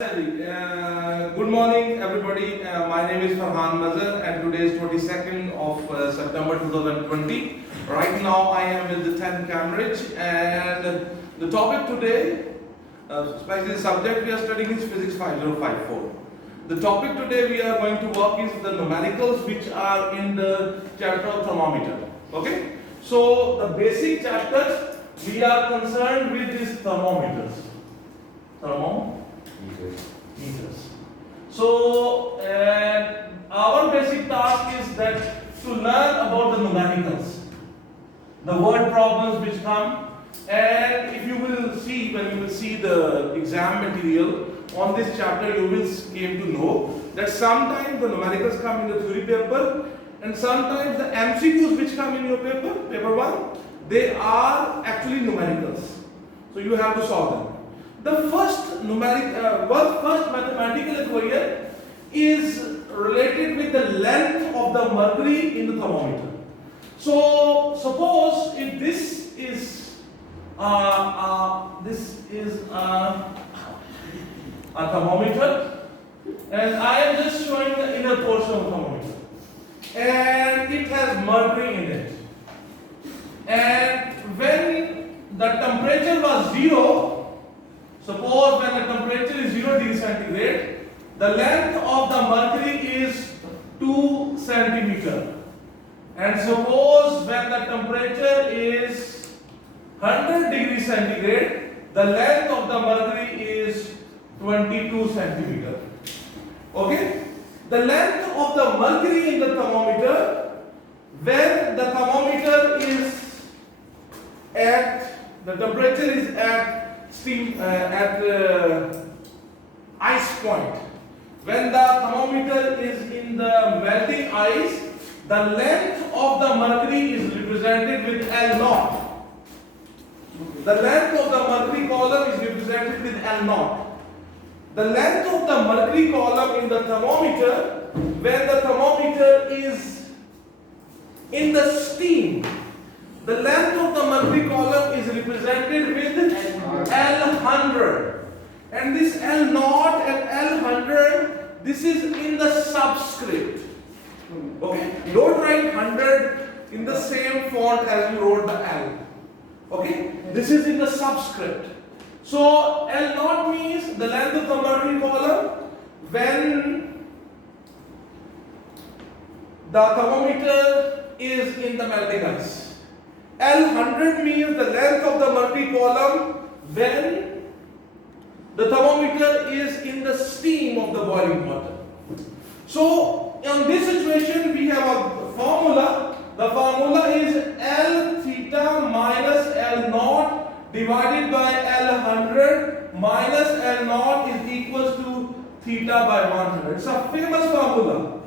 Good morning, everybody. My name is Farhan Mazhar, and today is 22nd of September 2020. Right now, I am with the 10th Cambridge, and the topic today, especially the subject we are studying, is Physics 5054. The topic today we are going to work is the numericals which are in the chapter of thermometer. Okay, so the basic chapters we are concerned with these thermometers. Meters. So our basic task is that to learn about the numericals, the word problems which come, and if you will see, when you will see the exam material on this chapter, you will came to know that sometimes the numericals come in the theory paper, and sometimes the MCQs which come in your paper 1, they are actually numericals. So you have to solve them. The first mathematical equation is related with the length of the mercury in the thermometer. So suppose if this is a thermometer, and I am just showing the inner portion of the thermometer, and it has mercury in it, and when the temperature was 0, suppose when the temperature is 0 degree centigrade, the length of the mercury is 2 centimeter. And suppose when the temperature is 100 degree centigrade, the length of the mercury is 22 centimeter. Okay? The length of the mercury in the thermometer, when the thermometer is at, the temperature is at ice point. When the thermometer is in the melting ice, the length of the mercury is represented with L0. The length of the mercury column is represented with L0. The length of the mercury column in the thermometer, when the thermometer is in the steam, the length of the mercury column is represented with L100. And this L0 and L100, this is in the subscript. Okay? Don't write 100 in the same font as you wrote the L. Okay? This is in the subscript. So L0 means the length of the mercury column when the thermometer is in the melting ice. L100 means the length of the mercury column when the thermometer is in the steam of the boiling water. So in this situation we have a formula. The formula is L theta minus L0 divided by L100 minus L0 is equals to theta by 100. It's a famous formula.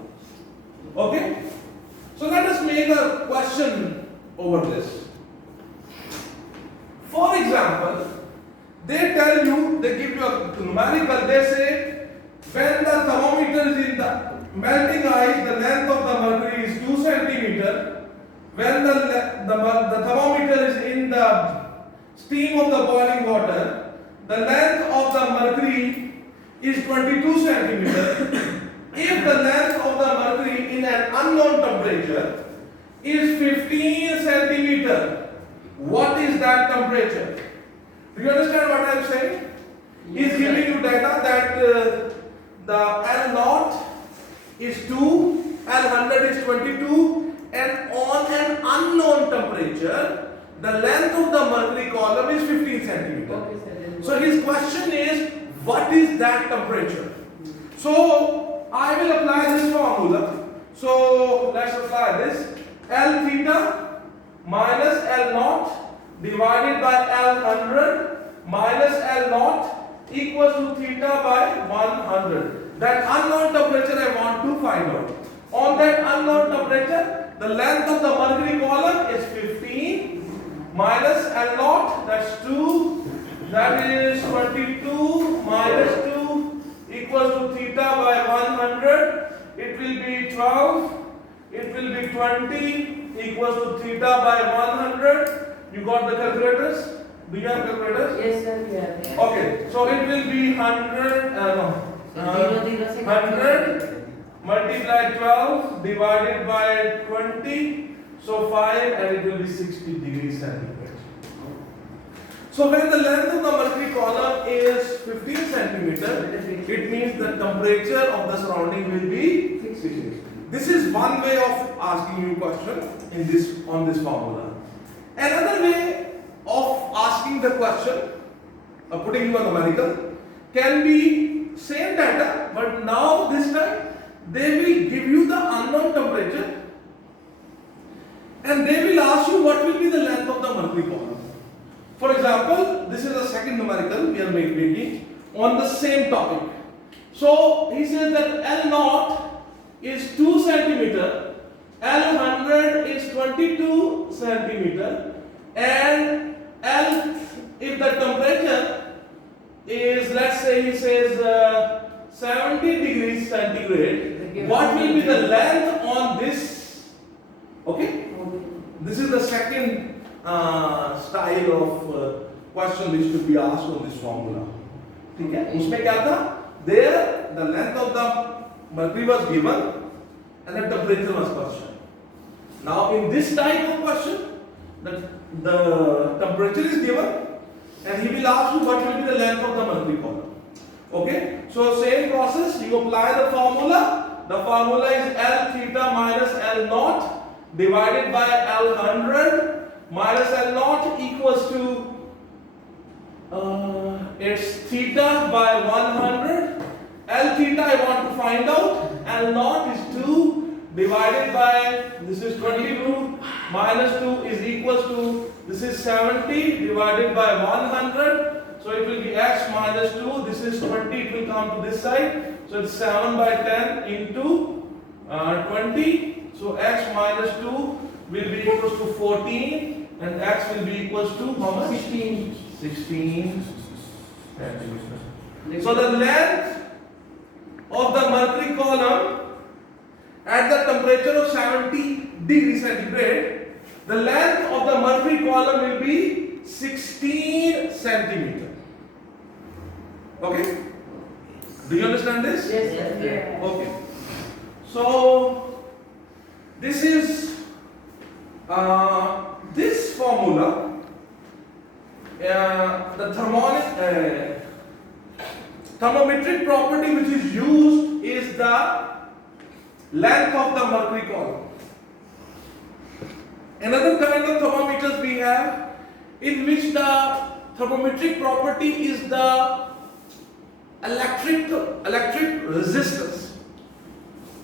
Okay? So let us make a question over this. For example, they tell you, they give you a numerical, they say when the thermometer is in the melting ice, the length of the mercury is 2 centimeter. When the thermometer is in the steam of the boiling water, the length of the mercury is 22 centimeter. If the length of the mercury in an unknown temperature is 15 centimeter, what is that temperature? Do you understand what I am saying? Is giving you data that the L0 is 2, L100 is 22, and on an unknown temperature, the length of the mercury column is 15 centimeter. So his question is, what is that temperature? So I will apply this formula. So let's apply this. L theta minus L0 divided by L100 minus L0 equals to theta by 100. That unknown temperature I want to find out. On that unknown temperature, the length of the mercury column is 15 minus L0, that's 2, that is 22 minus 2 equals to theta by 100. It will be 12, it will be 20 equals to theta by 100. You got the calculators? Do you have calculators? Yes, sir, we have. Okay, so it will be 100, 100 multiply 12 divided by 20, so 5, and it will be 60 degrees centigrade. So when the length of the mercury column is 15 centimeter, it means the temperature of the surrounding will be 60. This is one way of asking you question on this formula. Another way of asking the question, putting you a numerical, can be same data, but now this time they will give you the unknown temperature and they will ask you what will be the length of the mercury column. For example, this is the second numerical we are making on the same topic. So he says that L0 is 2 centimeter, L100 is 22 centimeter, and if the temperature is, let's say he says 70 degrees centigrade, what will be the length on this? Okay, this is the second style of question which could be asked on this formula. ठीक है? उसमें क्या था? There the length of the mercury was given and the temperature was questioned. Now in this type of question, the temperature is given and he will ask you what will be the length of the mercury column. Okay, so same process, you apply the formula. The formula is L theta minus L naught divided by L100 minus L naught equals to it's theta by 100. L theta I want to find out. L naught is 2 divided by, this is 22 minus 2 is equals to, this is 70 divided by 100. So it will be x minus 2, this is 20, it will come to this side. So it's 7 by 10 into 20. So x minus 2 will be equals to 14 and x will be equals to how much? 16 centimeters. So the length of the mercury column at the temperature of 70 degrees centigrade, the length of the mercury column will be 16 centimeters. Okay? Do you understand this? Yes, sir. Okay. So this is this formula. The thermometric property which is used is the length of the mercury column. Another kind of thermometers we have in which the thermometric property is the electric resistance.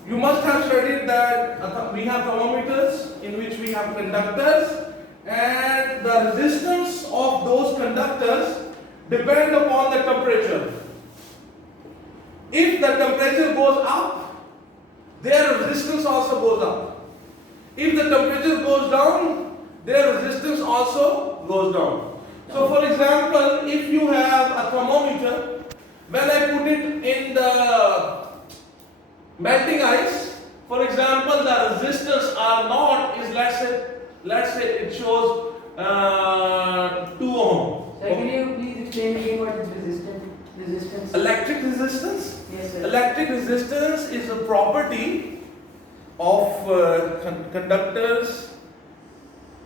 You must have studied that we have thermometers in which we have conductors, and the resistance of those conductors depend upon the temperature. If the temperature goes up, their resistance also goes up. If the temperature goes down, their resistance also goes down. So for example, if you have a thermometer, when I put it in the melting ice, for example, the resistance R naught is, let's say it shows 2 ohm. Sir, can you please explain again what is resistance? Electric resistance? Yes, sir. Electric resistance is a property of conductors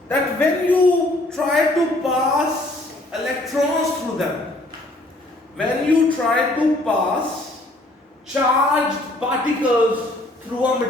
that when you try to pass electrons through them, when you try to pass charged particles through a material,